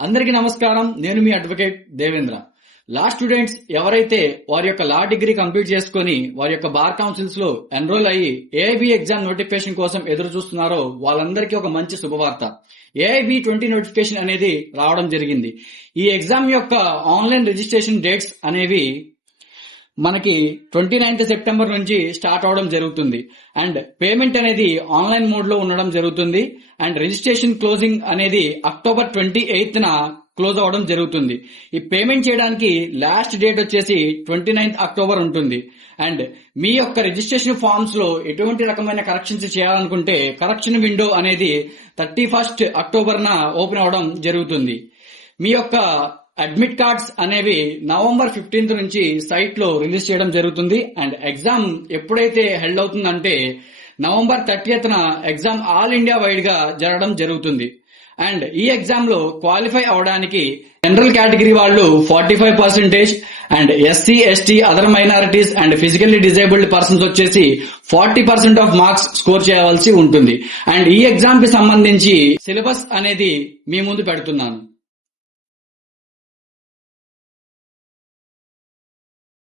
అందరికీ నమస్కారం. నేను మీ అడ్వకేట్ దేవేంద్ర. లా స్టూడెంట్స్ ఎవరైతే వారి యొక్క లా డిగ్రీ కంప్లీట్ చేసుకుని వారి యొక్క బార్ కౌన్సిల్స్లో ఎన్రోల్ అయ్యి ఏఐబి ఎగ్జామ్ నోటిఫికేషన్ కోసం ఎదురు చూస్తున్నారో వాళ్ళందరికీ ఒక మంచి శుభవార్త. ఏఐబి ట్వంటీ నోటిఫికేషన్ అనేది రావడం జరిగింది. ఈ ఎగ్జామ్ యొక్క ఆన్లైన్ రిజిస్ట్రేషన్ డేట్స్ అనేవి మనకి ట్వంటీ నైన్త్ సెప్టెంబర్ నుంచి స్టార్ట్ అవడం జరుగుతుంది. అండ్ పేమెంట్ అనేది ఆన్లైన్ మోడ్లో ఉండడం జరుగుతుంది. అండ్ రిజిస్ట్రేషన్ క్లోజింగ్ అనేది అక్టోబర్ ట్వంటీ ఎయిత్ న క్లోజ్ అవడం జరుగుతుంది. ఈ పేమెంట్ చేయడానికి లాస్ట్ డేట్ వచ్చేసి ట్వంటీ నైన్త్ అక్టోబర్ ఉంటుంది. అండ్ మీ యొక్క రిజిస్ట్రేషన్ ఫార్మ్స్లో ఎటువంటి రకమైన కరెక్షన్స్ చేయాలనుకుంటే కరెక్షన్ విండో అనేది థర్టీ ఫస్ట్ అక్టోబర్ న ఓపెన్ అవడం జరుగుతుంది. మీ యొక్క అడ్మిట్ కార్డ్స్ అనేవి నవంబర్ ఫిఫ్టీన్త్ నుంచి సైట్లో రిలీజ్ చేయడం జరుగుతుంది. అండ్ ఎగ్జామ్ ఎప్పుడైతే హెల్డ్ అవుతుందంటే నవంబర్ థర్టీయత్ న ఎగ్జామ్ ఆల్ ఇండియా వైడ్గా జరగడం జరుగుతుంది. అండ్ ఈ ఎగ్జామ్లో క్వాలిఫై అవడానికి జనరల్ కేటగిరీ వాళ్ళు forty five percentage and SC ST other minorities and physically disabled persons వచ్చేసి forty percent of marks score చేయవలసి ఉంటుంది. అండ్ ఈ ఎగ్జామ్కి సంబంధించి సిలబస్ అనేది మీ ముందు పెడుతున్నాను.